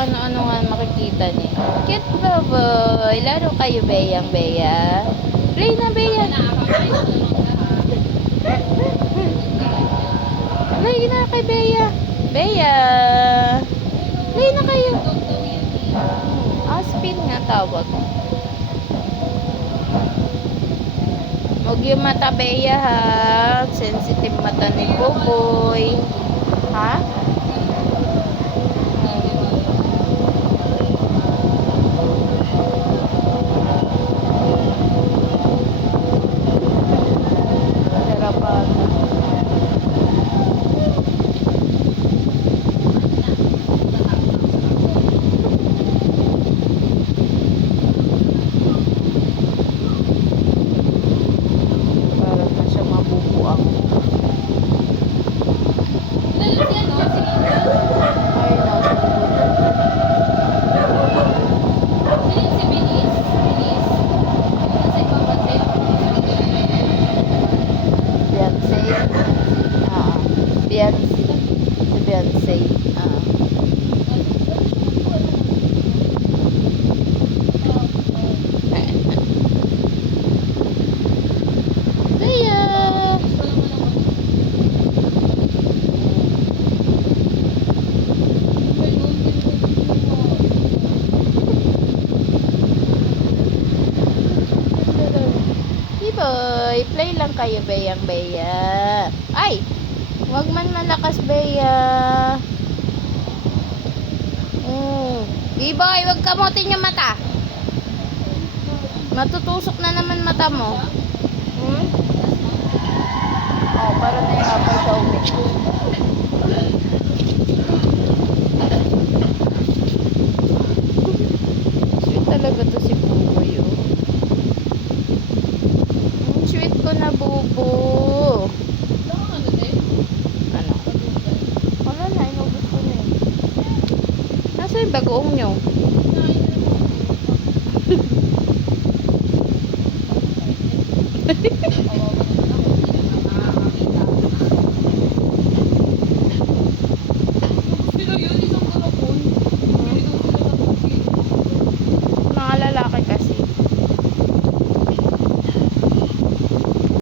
ano-ano nga makikita niya. Cute baboy. Laro kayo, Beyang Beya. Play na, Beya. Play na kay Beya. Beya. Play na kayo. Spin nga tawag. Huwag yung mata, Beya, ha. Sensitive mata ni Boboy. Ha? Sarapan. Para na siya mabubuang. Ay, nasa Beyonce. Beyonce. Si Beyonce. Beya. Boy, play lang kayo, Beyang Beya. Ay! Wag man malakas, Beya. B-boy, wag kamutin yung mata. Matutusok na naman mata mo. Oh, para na yung apay sa umit. Sweet talaga to si Buboy, oh. Sweet ko na, Bubo. Ano? Wala na, inubos ko na eh. Nasa yung bagoong nyo?